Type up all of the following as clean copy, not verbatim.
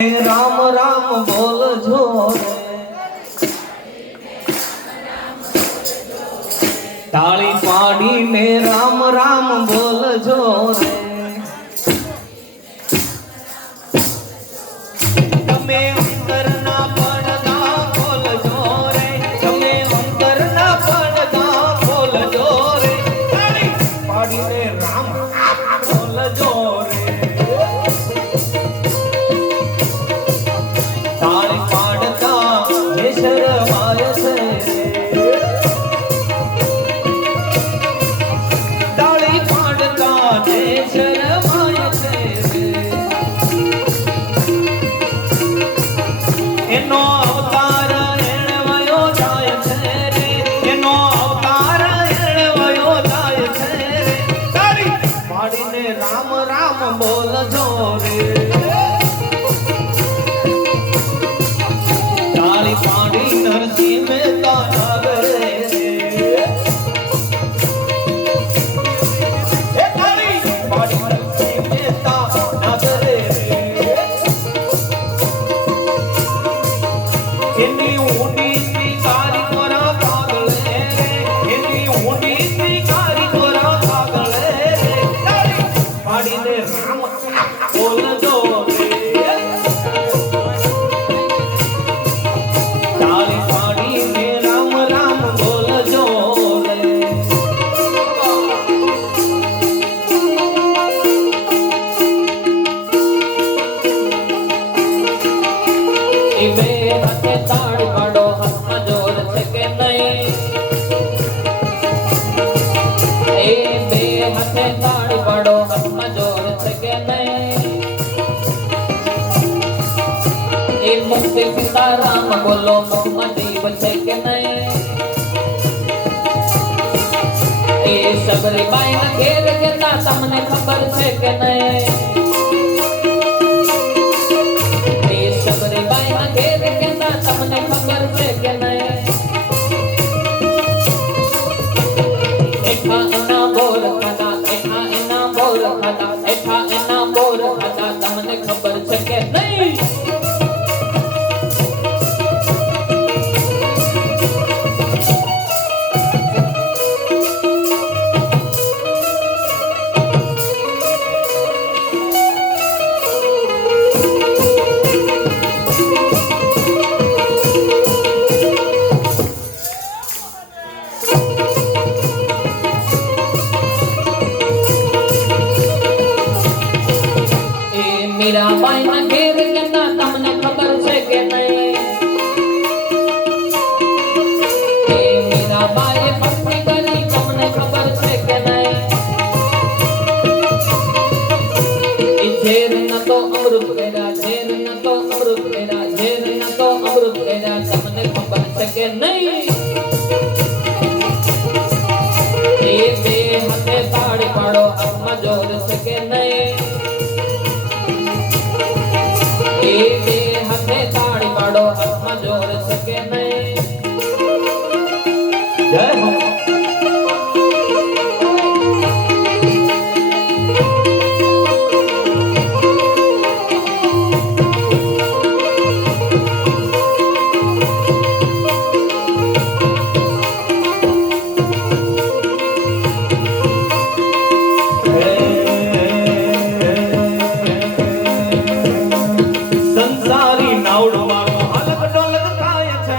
राम राम बोल जो ताली पाड़ी ने राम राम बोल जो रे તમે અંતર ના પડદા ખોલજો રે તમે અંતર ના પડદા ખોલજો રે તાળી પાડીને રામ બોલજો રે તાળી પાડતા હે શરમાય છે તાળી પાડતા હે શરમાય છે એનો અવતાર એણવાયો જાય છે રે એનો અવતાર એણવાયો જાય છે રે તાળી પાડીને રામ રામ બોલજો રે તાળી પાડી નરસિંહ મહેતા નગરે એ તાળી પાડી નરસિંહ મહેતા નગરે એની ઊંડી સ્વીકારી કોરા પાગલે એની ઊંડી સ્વીકારી કોરા પાગલે તાળી પાડીને રામ બોલજો રે તાળી પાડીને રામ રામ બોલજો રે એ બે હાથે તાળી પાડો હાથમાં જોર છે કે નહીં એ બે હાથે તાળી પાડો હાથમાં જોર છે કે નહીં એ મુક્તિ સીતારામ બોલો મુખમાં જીવ છે કે નહીં એ સબરીબાઈ ના ઘેર જતા તમને ખબર છે કે નહીં એ સબરીબાઈ ના ઘેર જતા તમને ખબર છે કે નહીં એઠા એના બોર ખાતા એઠા એના બોર ખાતા એઠા એના બોર ખાતા તમને ખબર છે કે નહીં મીરાબાઈ ના ઘેર જતા તમને ખબર છે કે નહીં એ મીરાબાઈ ભક્તિ કરી તમને ખબર છે કે નહીં એ ઝેર ન તો અમૃત કર્યા ઝેર ન તો અમૃત કર્યા ઝેર ન તો અમૃત કર્યા તમને ખબર છે કે નહીં એ બે હાથે તાળી પાડો હાથમાં જોર છે કે નહીં એ બે હાથે તાળી પાડો હાથમાં જોર છે કે નહીં જય હો સંસારી નાવડો મારો હલક ડોલક થાય છે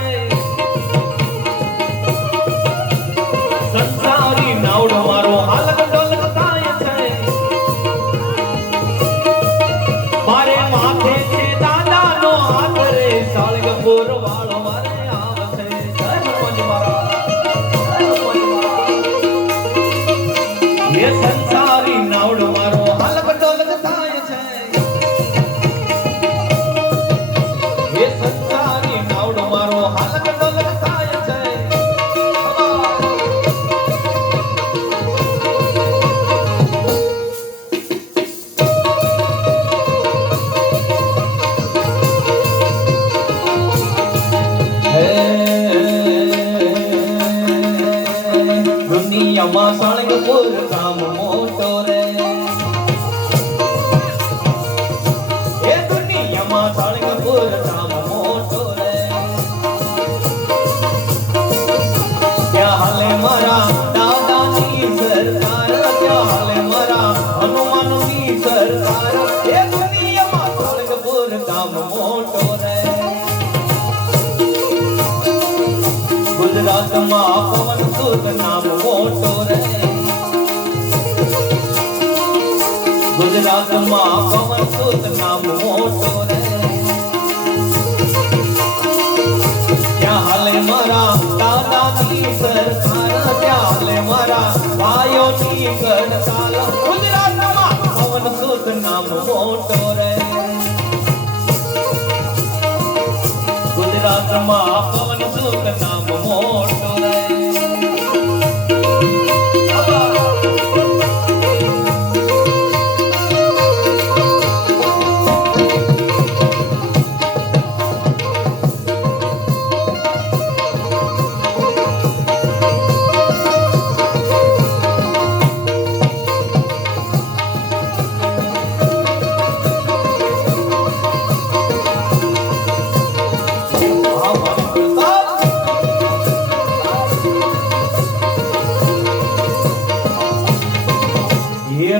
સંસારી નાવડો મારો હલક ડોલક થાય છે મારે માથે છે દાદાનો હાથ રે સાળગપુર વાળો મારે આવે છે જય ભગવાન મારા એ સંસારી નાવડો મારો હલક ડોલક થાય છે એ સંસારી નાવડો મારો હાલક ડોલક થાય છે દુનિયામાં સાળંગપુર ગામ મોટો રે એ દુનિયામાં સાળંગપુર સાળંગપુર ગામ મોટો રે ત્યાં હાલે મારા દાદાની સરકાર ત્યાં હાલે મારા હનુમાનની સરકાર એ દુનિયામાં સાળંગપુર ગામ મોટો રે ગુજરાતમાં પવન સુત નામ મોટો રે ગુજરાતમાં પવન સુત નામ મોટો રે ત્યાં હાલે મારા દાદાની સરકાર ત્યાં હાલે મારા ભાઈઓની ગણતાલ ગુજરાતમાં પવન સુત નામ મોટો રે ગુજરાતમાં પવન સુત નામ મોટો રે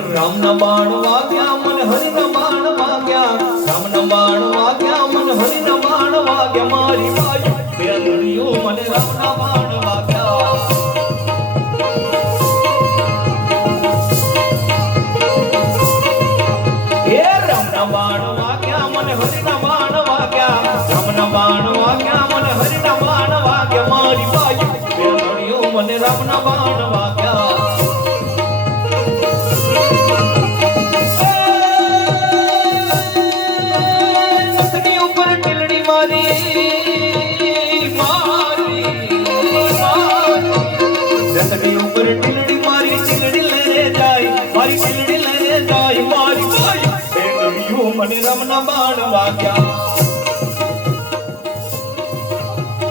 રામના બાણ વાગ્યા મને હરિના બાણ વાગ્યા રામના બાણ વાગ્યા મને હરિના બાણ વાગ્યા મારી બાજુ બેલડીઓ મને રામના બાણ વાગ્યા હે રામના બાણ વાગ્યા મને હરિના બાણ વાગ્યા રામના બાણ વાગ્યા મને હરિના બાણ વાગ્યા મારી બાજુ બેલડીઓ મને રામના બાણ વાગ્યા રથની ઉપર ટીલડી મારી ટીલડી લઈને જાય મારી ટીલડી લઈને જાય મારી ભાઈ બેલડીઓ મને રામના બાણ વાગ્યા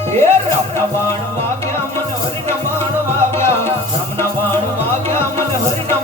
હે રામના બાણ વાગ્યા મને હરિના બાણ વાગ્યા રામના બાણ વાગ્યા મને હરિના